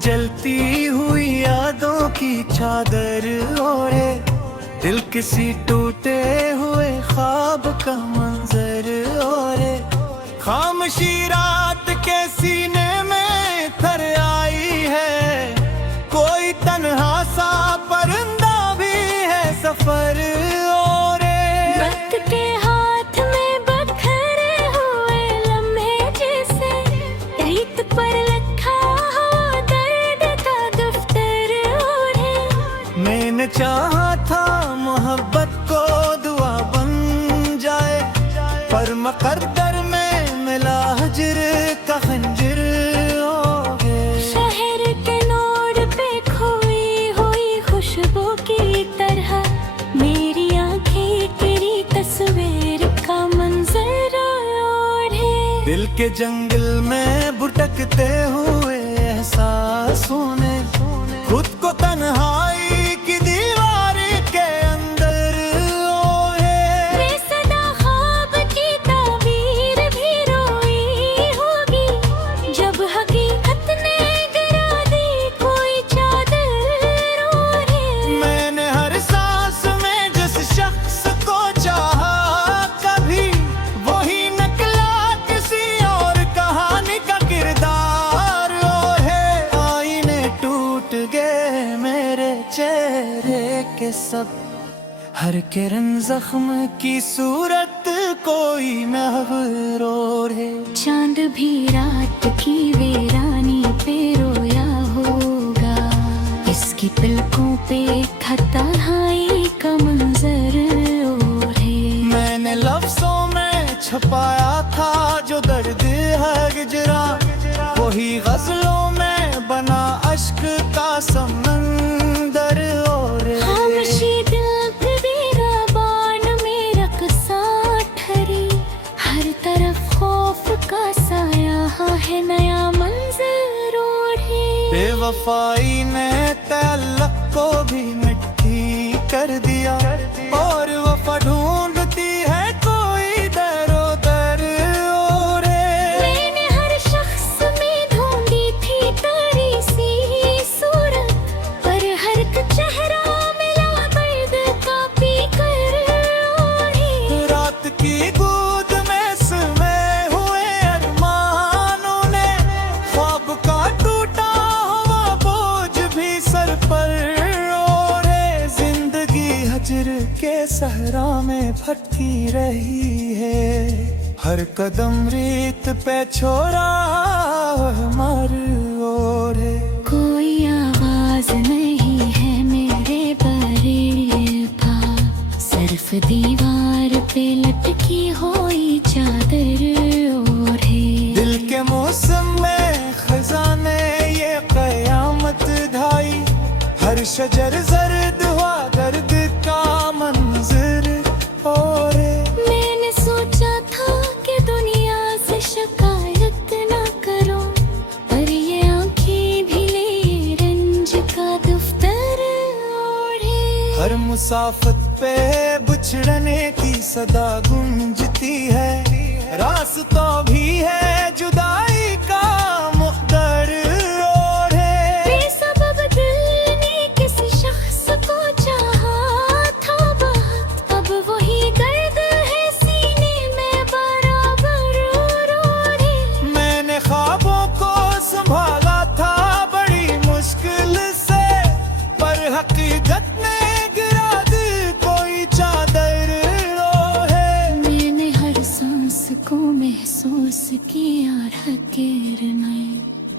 जलती हुई यादों की चादर ओढ़े, दिल किसी टूटे हुए ख्वाब का मंजर ओढ़े। खामोशी रात के सीने में थर आई है, कोई तन्हा सा परिंदा भी है सफर ओढ़े। वक्त के हाथ में बखरे हुए लम्हे जैसे, रीत पर लिखा हो दर्द का दफ्तर ओढ़े। मैंने चाहा था मोहब्बत को दुआ बन जाए, पर मुकद्दर में मिला हजर का खंजर ओढ़े। शहर के मोड़ पे खोई हुई खुशबू की तरह, मेरी आंखें तेरी तस्वीर का मंजर ओढ़े। दिल के जंगल में भुटकते हुए एहसासों ने खुद को तन्हाई की दीवार के अंदर ओढ़े। बेसदा ख्वाब की ताबीर भी रोई होगी, जब हकीकत ने गिरा दी कोई चादर ओढ़े। मैंने हर सांस में जिस शख्स को चाहा, कभी वही निकला किसी और कहानी का किरदार ओढ़े। आईने टूट गए मेरे चेहरे के सब, हर किरण जख्म की सूरत कोई महव ओढ़े। चांद भी रात की वीरानी पे रोया होगा, इसकी पलकों पे था तन्हाई का मंजर ओढ़े। मैंने लफ्जों में छुपाया था जो दर्द है गिजरा, वही गजलों में बना अश्क का समंदर ओढ़े। खामोशी दिल पे बीराबान में रक़्सा ठहरी, हर तरफ खौफ का साया है नया मंजर ओढ़े। बेवफाई ने तअल्लुक़ को भी मिट्टी कर दिया, और वफा ढूंढती है कोई दरो दर ओढ़े। मैंने हर शख्स में ढूंढी थी तारी सी सूरत, पर हर एक चेहरा मिला दर्द का पीकर ओढ़े। रात की गोद में समे हुए अरमानों ने ख्वाब का टूटा हुआ बोझ भी सर पर ओढ़े। जिंदगी हजर के सहरा में भटकी रही है, हर कदम रेत पे छोड़ा मर ओढ़े। कोई आवाज नहीं है मेरे बरेबा, सिर्फ दीवार पे लटकी हुई चादर ओढ़े। दिल के मौसम में खजाने ये कयामत ढाई, हर शजर जर्द हुआ दर्द का मंजर ओढ़े। मैंने सोचा था कि दुनिया से शिकायत ना करूं, पर ये आंखें भी ले रंज का दफ्तर ओढ़े। हर मुसाफत पे बिछड़ने की सदा गूंजती है, रास्तों भी है जुदाई का मुक़द्दर ओढ़े। बेसबब दिल ने किसी शख्स को चाहा था बहुत, अब वही दर्द है सीने में बराबर ओढ़े। मैंने ख्वाबों को संभाला था बड़ी मुश्किल से, पर हकीकत ने गिरा दी कोई चादर ओढ़े। मैंने हर सांस को महसूस किया हकीर में,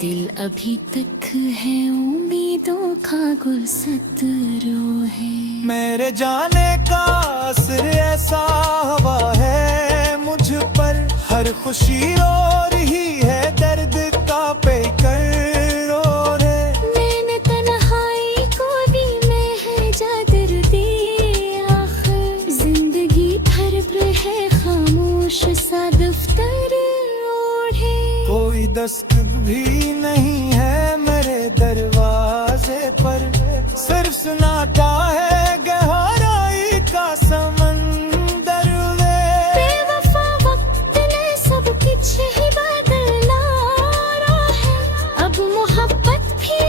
दिल अभी तक है उम्मीदों का गुलसतरो है। मेरे जाने का असर ऐसा हवा है मुझ पर, हर खुशी रो रही है दर्द का पैकर ओढ़े। मैंने तन्हाई को दी महजा दर्दी आखिर, जिंदगी भर है खामोश सा दफ्तर ओढ़े। कोई दस्तक भी नहीं है मेरे दरवाजे पर, सिर्फ सुनाता है गहराई का समंदर वे। बेवफा वक्त ने सब कुछ ही बदला है, अब मोहब्बत भी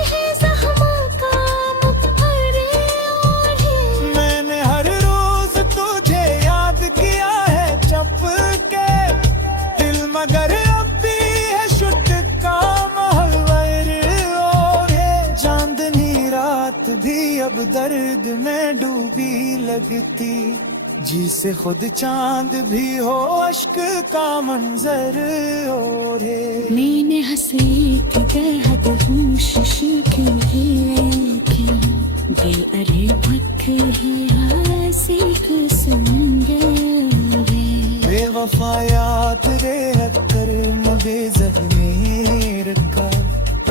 दर्द में डूबी लगती, जी से खुद चांद भी हो अश्क का मंजर ओढ़े। मैंने हंसी की बेहद होश की बेअरे भक्त है हंसी को समंदर। बेवफा याद रे कर मबे जख्मीर का,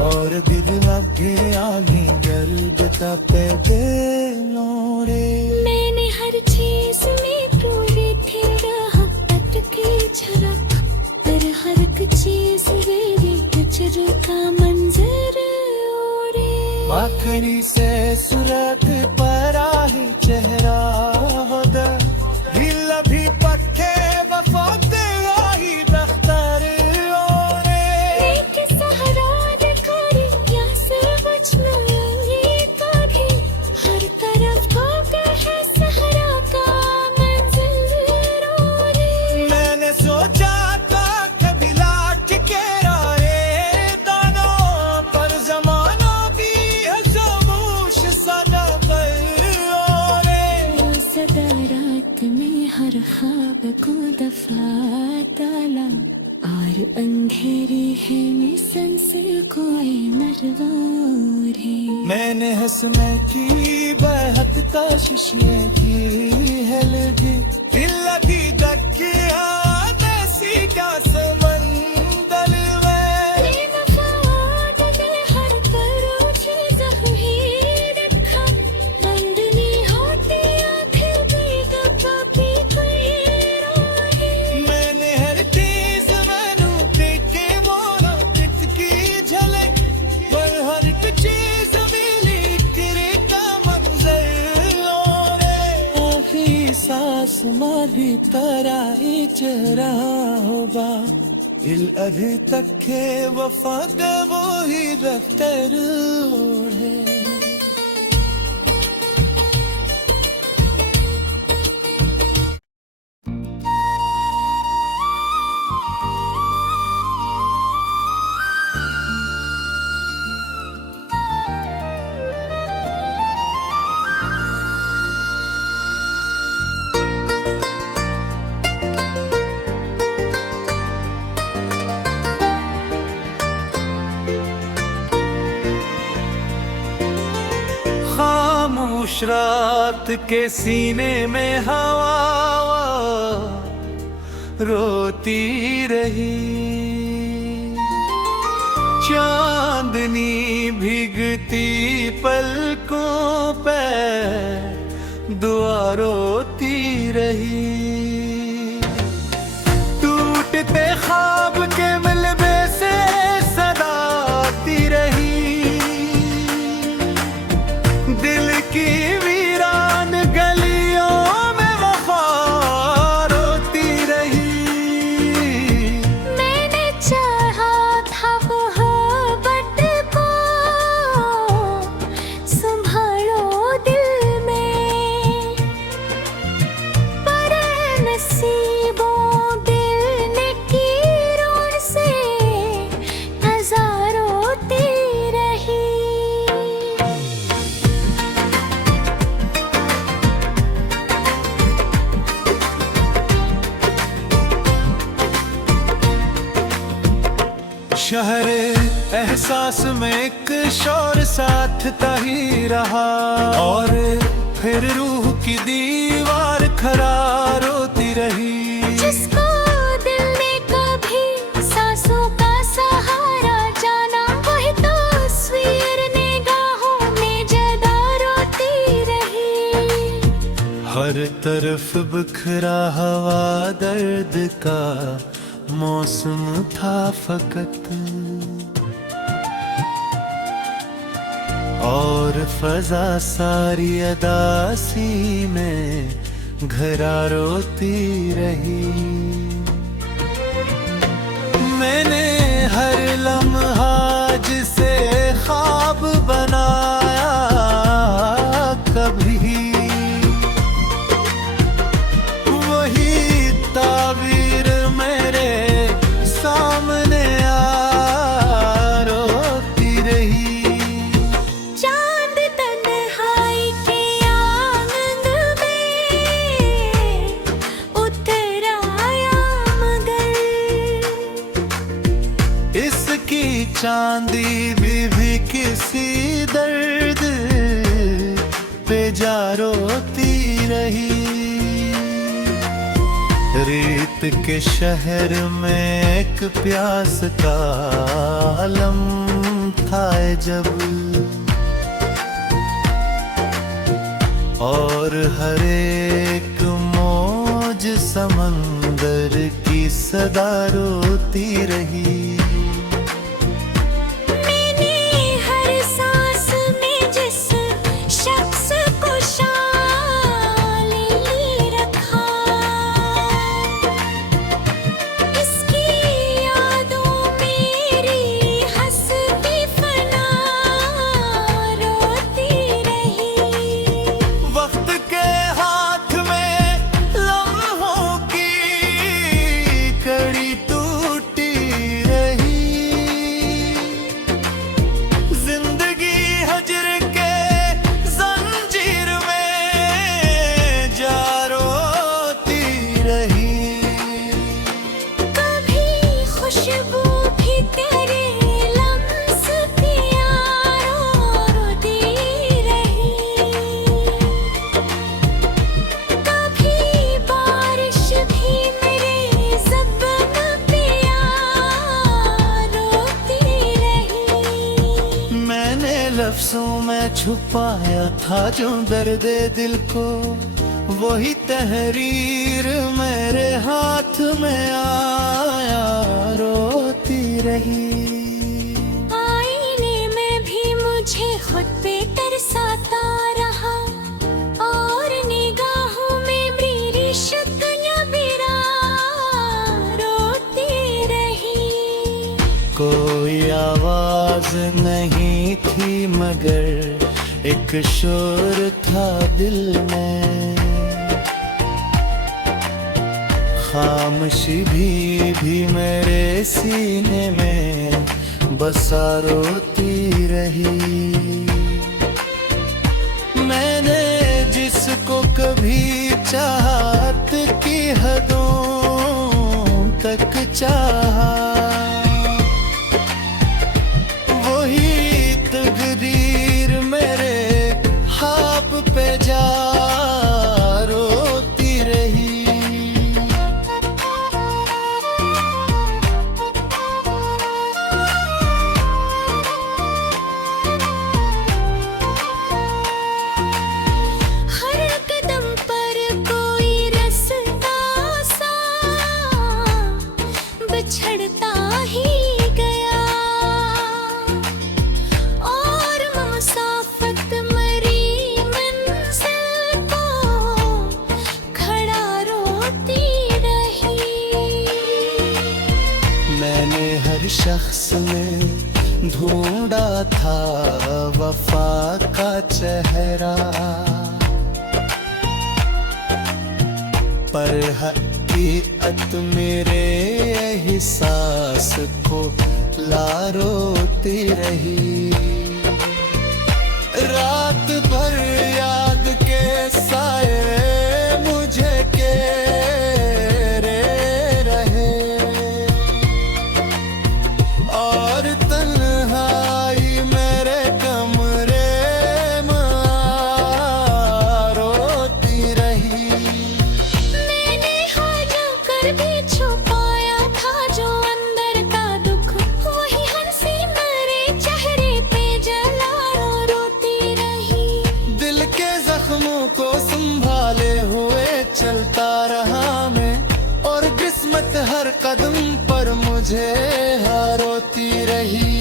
और दिल लगे आगे दर्द तपे दिलोरे। मैंने हर चीज में तू देखी मोहब्बत की झलक, पर हर एक चीज मेरी नजर का मंजर ओरे। आखिरी से सूरत पर आहे चेहरा होदा, दिल भी पक्के वफा दे आही दफ्तर ओरे। एक सहारा दिखारी या से बच मिलेंगे कभी, हर तरफ होगा है सहरा का मंजर ओरे। मैंने सोचा था कभी लाट के राहे दानों पर, जमाना भी है खामोश सदा ओरे। सदा रात में हर ख्वाब को दफा डाला, और अंधेरी है मिसन से कोई मरवार है। मैंने हंसने की बेहद कोशिशें की है, लगी दिल लगी धक्किया देसी का समंदर में। बेवफा दिल हर परोज ज़ख्मी रखा, बंद नहीं होती आंखें बेगपा भी कोई रोए। मैंने हर चीज मैनू देखे बोला किसकी झलक, पर हर एक चीज मिली तेरे का मंजर ओरे। आखिरी सांस मारी तरह चेहरा होगा, इल अभी तक के वफा दे वो ही दफ्तर ओढ़े। खामोश रात के सीने में हवा रोती रही, चांदनी भीगती पलकों पे दुआ रोती रही। टूटते ख्वाब के मिलबे से सदाती रही, दिल की वीरान गलियों में वफा रोती रही। मैंने चाहा था मोहब्बत को संभालो दिल में, पर नसीबों दिल ने कीरों से हज़ारों रोती रही। शहर एहसास में एक शोर साथ था ही रहा, और फिर रूह की दीवार खरा रोती रही। जिसको दिल ने कभी सांसों का सहारा जाना, वही तो तस्वीर निगाहों में जदा रोती रही। हर तरफ बिखरा हवा दर्द का मौसम था फकत, और फजा सारी अदासी में घरा रोती रही। मैंने हर लम्हा जिसे ख्वाब बनाया कभी, वही ताबीर मेरे सामने आ रोती रही। चांद तन्हाई के चांदी भी किसी दर्द पे जा रोती रही। रेत के शहर में एक प्यास का आलम था जब, और हर एक मौज समंदर की सदा रोती रही। मैंने हर सांस में जिस शख्स को शाल रखा, इसकी यादों मेरी हंसती फना रोती रही। वक्त के हाथ में लम्हों की कड़ी टूटी रही। जिंदगी हजर के जंजीर में जा रोती रही। कभी खुशबू भी तेरे लम्स पिया रोती रही। कभी बारिश भी मेरे ज़बान पिया रोती रही। मैंने लफ्जों में छुपाया था जो दर्द दिल को, वही तहरीर मेरे हाथ में आया रोती रही। आईने में भी मुझे खुद पे तरसाता रहा, और निगाहों में मेरी शक्ल बिरा रोती रही। कोई आवाज नहीं थी मगर एक शोर था दिल में। खामोशी भी मेरे सीने में बसा रोती रही। मैंने जिसको कभी चाहत की हदों तक चाहा, वही तकदीर मेरे ख्वाब पे जा रोती रही। हर कदम पर कोई रास्ता सा बिछड़ता ही गया, और मुसाफत मरी मंजिल को खड़ा रोती रही। मैंने हर शख्स में ढूंढा था वफा का चेहरा, पर हकीकत मेरे एहसास को ला रोती रही। रात भर याद के साए मुझे घेरे रहे, और तन्हाई मेरे कमरे में रोती रही। मैंने हाजा कर भी छुपाया था जो अंदर का दुख, वही हंसी मेरे चेहरे पे जला रोती रही। दिल के जख्मों को संभाले हुए चलता रहा मैं, और किस्मत हर कदम पर मुझे रोती रही।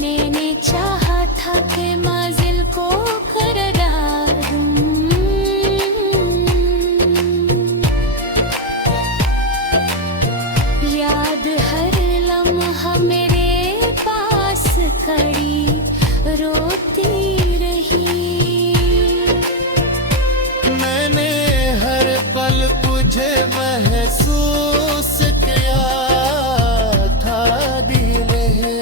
मैंने चाहा था कि मंजिल को करार दूं, याद हर लम्हा मेरे पास खड़ी रोती रही। मैंने हर पल तुझे महसूस किया था दिल है।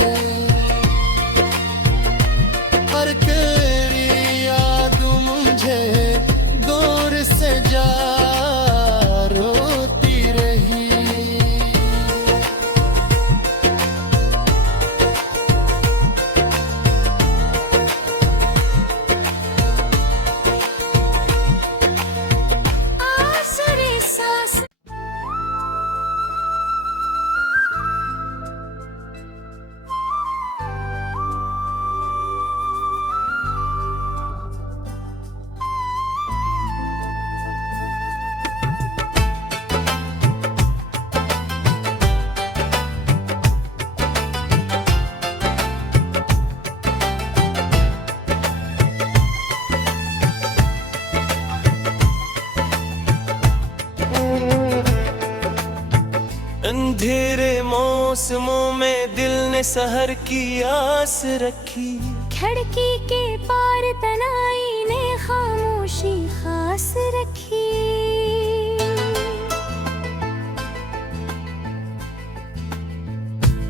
अंधेरे मौसमों में दिल ने सहर की आस रखी। खिड़की के पार तनाई ने खामोशी खास रखी।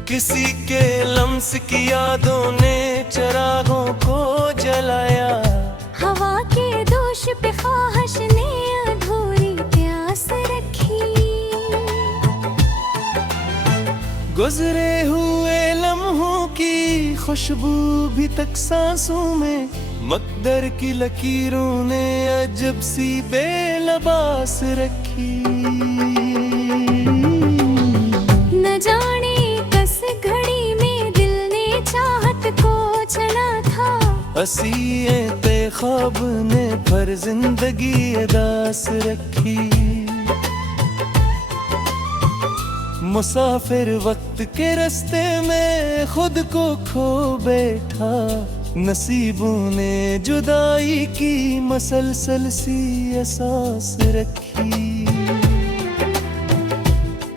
किसी के लम्स की यादों ने चिरागों को जलाया। हवा के दोष पे ख्वाहिश ने अधूरी प्यास रखी। गुजरे हुए लम्हों की खुशबू भी तक सांसों में, मकदर की लकीरों ने अजब सी बेलबास रखी। न जाने कस घड़ी में दिल ने चाहत को चना था। हसीए ते ख्वाब ने पर जिंदगी अदास रखी। मुसाफिर वक्त के रास्ते में खुद को खो बैठा। नसीबों ने जुदाई की मसलसल सी एहसास रखी।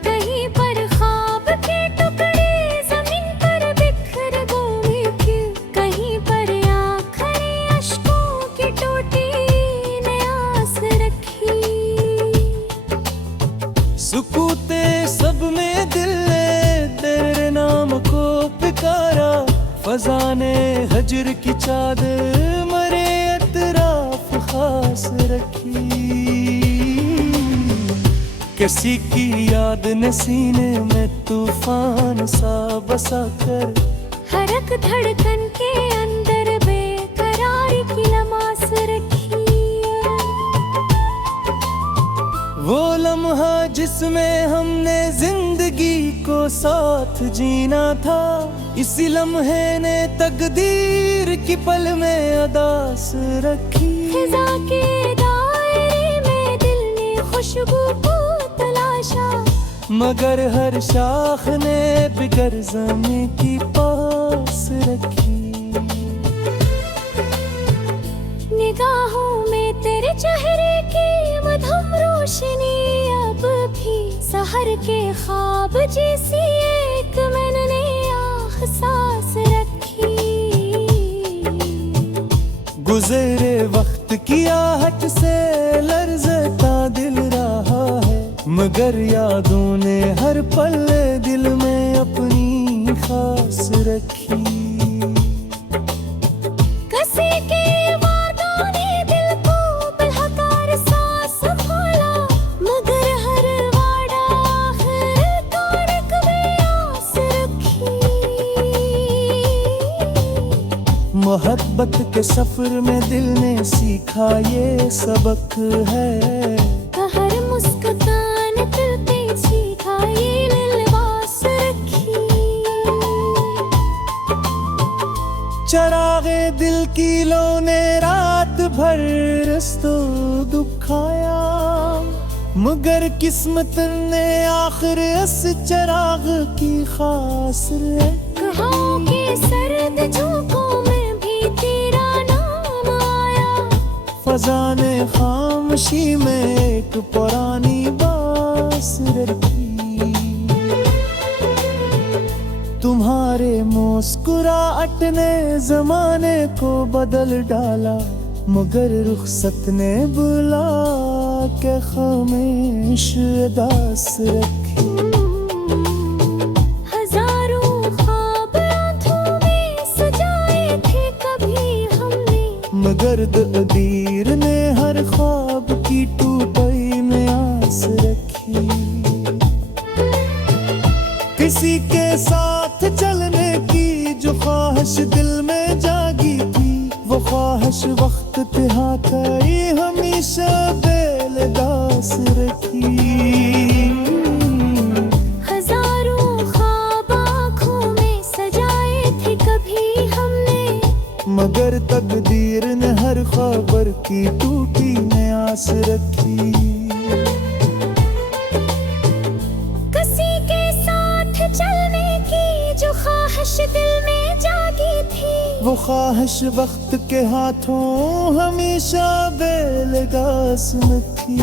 कहीं पर ख्वाब के टुकड़े जमीन पर बिखर गए थे। कहीं पर आखिरी अश्कों की टूटी ने आस रखी। सुकूते सब में दिल ने तेरे नाम को पुकारा। फजा ने हजर की चादर मरे अतराफ खास रखी। किसी की याद ने सीने में तूफान सा बसा कर। हरक धड़कन के अंदर बेकरारी की लमास रखी। वो लम्हा जिसमें हमने जिंदगी को साथ जीना था। इसी लम्हे ने तकदीर की पल में अदास रखी। फिजा के दायरे में दिल ने खुशबू को तलाशा। मगर हर शाख ने बिगर ज़मीं की पास रखी। निगाहों में तेरे चेहरे की मधुर रोशनी अब भी सहर के ख्वाब जैसी एक मैंने आह सांस रखी। गुजरे वक्त की आहट से लर्ज़ता दिल रहा है। मगर यादों ने हर पल दिल में अपनी खास रखी। कसी के वादों ने दिल को बहकार सांस खोला। मगर हर वादा आखिर तोड़क बेआस रखी। मोहब्बत के सफर में दिल ने सीखा ये सबक है। हर मुस्कान दिल पे सीखा ये लिबास रखी। चरागे दिल की लो ने रात भर रस्तों दुखाया। मगर किस्मत ने आखिर इस चराग की खास कहां के सर्द झोंकों में भी तेरा नाम आया। फजा ने खामोशी में एक पुरानी बास रखी। तुम्हारे मुस्कुराहट ने जमाने को बदल डाला। मगर रुखसत ने बुला के खामोश अदास रखी। हजारों ख्वाब आंखों में सजाए थे कभी हमने। मगर तकदीर ने हर ख्वाब की टूटाई में आस रखी। किसी के साथ चलने की जो ख्वाहिश दिल में जागी थी। वो ख्वाहिश वक्त पे हाथाई हमेशा बेलदास रखी। हजारों ख्वाब आंखों में सजाए थे कभी हमने। मगर तकदीर ने हर खबर की टूटी में आस रखी। किसी के साथ चलने की जो ख्वाहिश दिल में जागी थी। वो ख्वाहिश वक्त के हाथों हमेशा बेलगास में थी।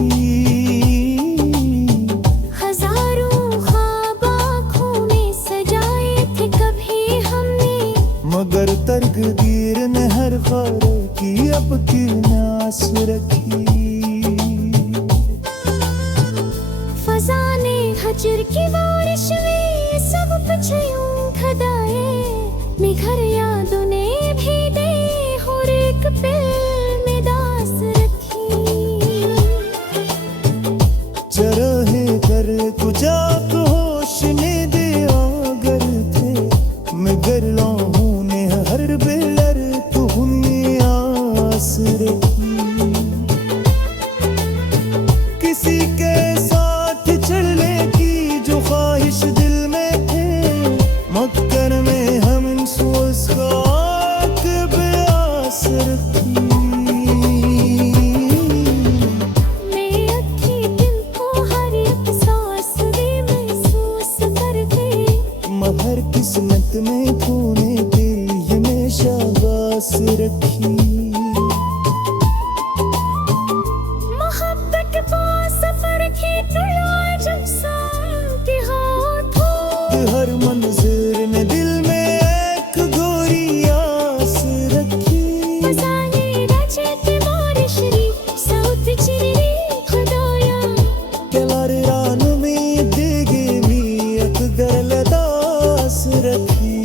हजारों ख्वाब हजर की बारिश में सब पछयूं खदाए मैं घर यादों ने भी दे और एक पिल में दास रखी चरहे कर तुझा होश ने दे आगर थे मगर लाहूं ने हर बेलर तू हुन्ने आस रखी किसी के साथ चलने की जो ख्वाहिश दिल में थे मक्कर में हम सोच खाक बेआस रखी मैं अखी दिल को हर एक सांस में महसूस करते महर किस्मत में तूने तेरी हमेशा बास रखी मोहब्बत का सफर की तुला जब साथ हाथों हर मंजिल में दिल में एक गोरी आस रखी फसाने रचे बारिशरी साउथ चिरी खुदाया केलार रान में देगे मी एक गलदास रखी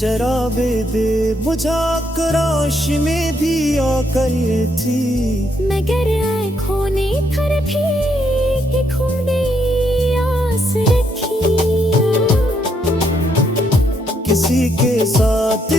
चराबे दे बुझा कराश में दिया करे थी मगर आँखों ने थर भी कि खुदी आस रखी किसी के साथ